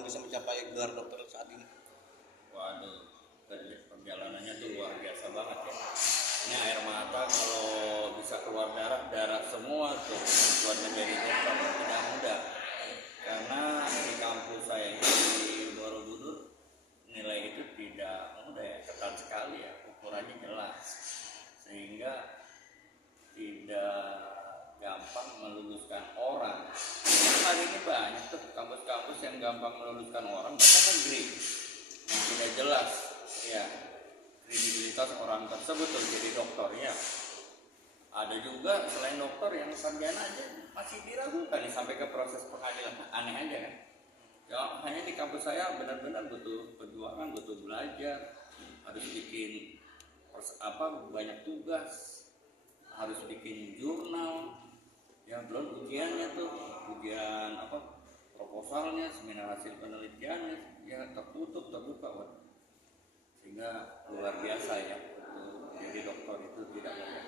Abang bisa mencapai gelar dokter saat ini? Waduh, perjalanannya tuh luar biasa banget ya. Ini air mata kalau bisa keluar darah semua tuh buat menjadi dokter tidak mudah. Karena di kampus saya ini di Borobudur nilai itu tidak mudah ya, ketat sekali ya, ukurannya jelas. Sehingga tidak gampang meluluskan orang. Hari ini banyak tuh kampus-kampus yang gampang meluluskan orang, bahkan negeri yang tidak jelas ya kredibilitas orang tersebut untuk jadi dokter ya. Ada juga selain dokter yang sarjana aja masih diragukan nih sampai ke proses pengadilan, aneh aja kan. Ya, hanya di kampus saya benar-benar butuh perjuangan, butuh belajar, harus bikin banyak tugas, harus bikin jurnal, yang belum ujiannya tuh, ujian proposalnya, seminar hasil penelitiannya, ya tertutup, terbuka, sehingga luar biasa ya. Jadi dokter itu tidak mudah.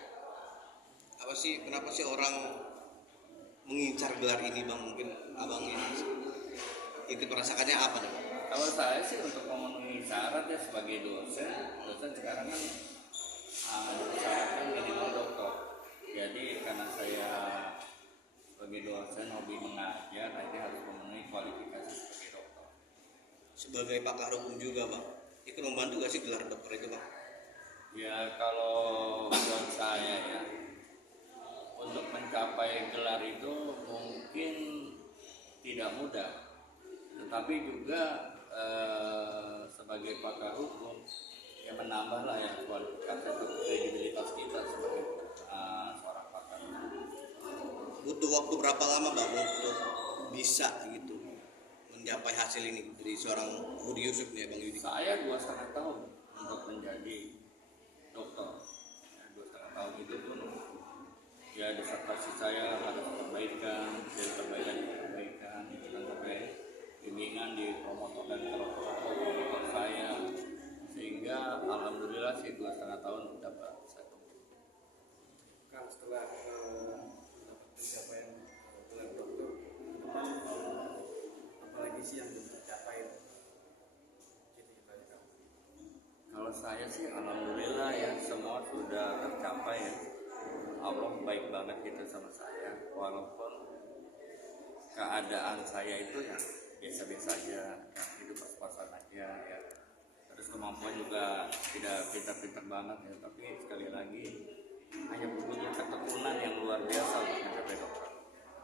Kenapa sih orang mengincar gelar ini Bang? Mungkin Abang ini itu merasakannya apa nih? Kalau saya sih untuk memenuhi syarat ya sebagai dosen sekarang kan syaratnya minimal dokter. Jadi karena saya sebagai dosen hobi mengajar, ini harus memenuhi kualifikasi sebagai dokter. Sebagai pakar hukum juga Bang, itu membantu gak sih gelar dokter itu Bang? Ya kalau buat saya ya, untuk mencapai gelar itu mungkin tidak mudah, tetapi juga sebagai pakar hukum ya menambahlah ya kualifikasi atau kredibilitas kita sebagai seorang pakar. Butuh waktu berapa lama Bang untuk bisa gitu mencapai hasil ini dari seorang Budi Yusuf nih Bang Yudi? Saya 2,5 tahun untuk menjadi dokter. 2,5 tahun itu pun ya disertasi saya harus perbaikan, itu sampai bimbingan di promotor dan promotor saya, sehingga alhamdulillah sih 2,5 tahun dapat satu. Kan setelah pencapaian gelar dokter, apalagi sih yang belum tercapai? Kalau saya sih alhamdulillah ya semua sudah tercapai ya. Allah baik banget gitu sama saya, walaupun keadaan saya itu ya biasa-biasa aja, hidup pas-pasan aja ya. Terus kemampuan juga tidak pintar-pintar banget ya, tapi sekali lagi hanya butuh ketekunan yang luar biasa untuk mencapai dokter.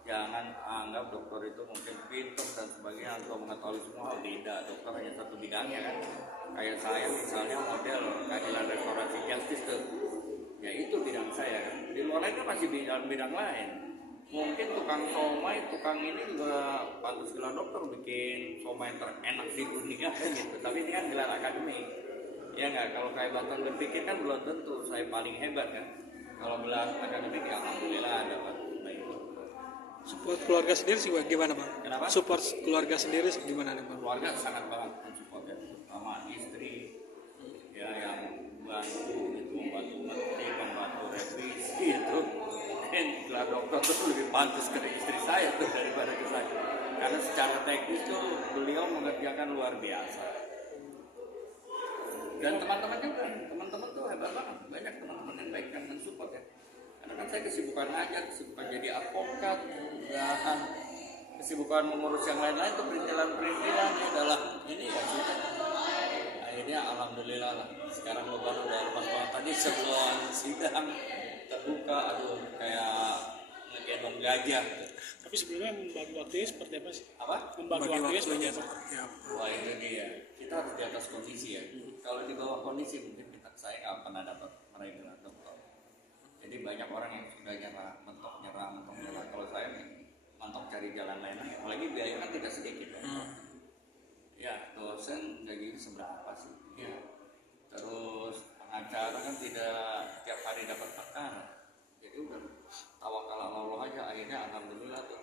Jangan anggap dokter itu mungkin pintar dan sebagainya atau mengetahui semua. Tidak, dokter hanya satu bidangnya kan. Kayak saya misalnya model keadilan restorasi justice tuh, ya itu bidang saya kan. Di luar lain kan masih bidang lain. Mungkin tukang somai, tukang ini juga pantas gelar dokter, bikin somai terenak di dunia kan gitu. Tapi ini kan gelar akademik. Ya nggak, kalau kehebatan berpikir kan belum tentu saya paling hebat kan. Kalau gelar akademik ya alhamdulillah ada Pak. Support keluarga sendiri sih gimana Bang? Kenapa? Support keluarga sendiri gimana nih Bang? Keluarga sangat banget mensupport ya, sama istri ya yang membantu menteri, membantu revisi itu. Mungkin gelar dokter itu lebih pantas ke istri saya tuh daripada ke saya, karena secara teknis tuh beliau mengerjakan luar biasa. Dan teman-teman tuh hebat banget, banyak teman-teman yang baik yang mensupport ya. Karena kan saya kesibukan ngajar, kesibukan jadi advokat, dan kesibukan mengurus yang lain-lain tuh perintilan ya dalam ini ya sudah. Akhirnya alhamdulillah lah. Sekarang beban udah lepas banget, tadi sebelum sidang terbuka, aduh kayak ngegendong gajah. Tapi sebelumnya membagi waktunya seperti apa sih? Apa? Membagi waktunya seperti apa? Ya. Wah ini dia, kita harus di atas kondisi ya. Kalau di bawah kondisi mungkin saya nggak pernah dapat meraih gelar dokter. Jadi banyak orang yang sudah mentok nyerah. Kalau saya mentok cari jalan lain lagi. Apalagi biaya kan tidak sedikit. Ya dosen gajinya seberapa sih? Ya. Terus pengacara kan tidak tiap hari dapat perkara. Jadi udah tawakal Allah aja. Akhirnya alhamdulillah tuh